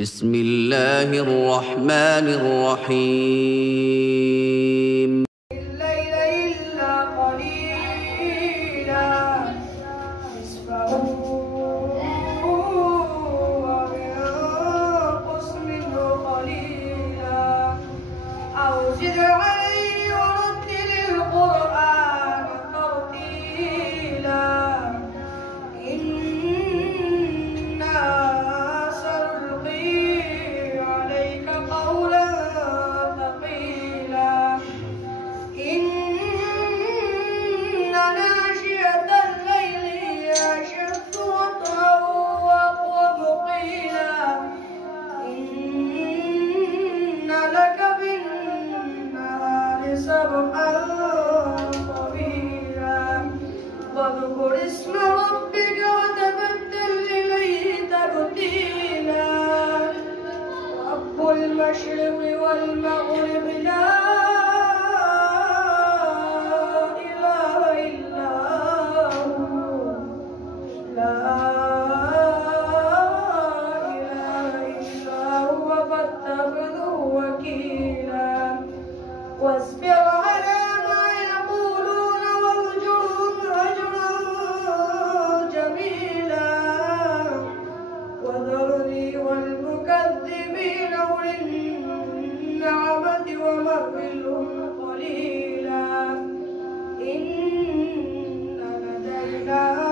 بسم الله الرحمن الرحيم الليل إلا قليلا نصفه وينقص منه قليلا أو زد عليه ورتل القرآن ترتيلا إنا سنلقي عليك قولا ثقيلا إن ناشئة الليل هي أشد وطئا وأقوم قيلا إن لك بالنهار سبحا طويلا واذكر اسم ربك وتبتل إليه تبتيلا رب المشرق والمغرب لا واصبر على ما يقولون واهجرهم هجرا جميلا وذرني والمكذبين أولي النعمة ومهلهم قليلا إن لدينا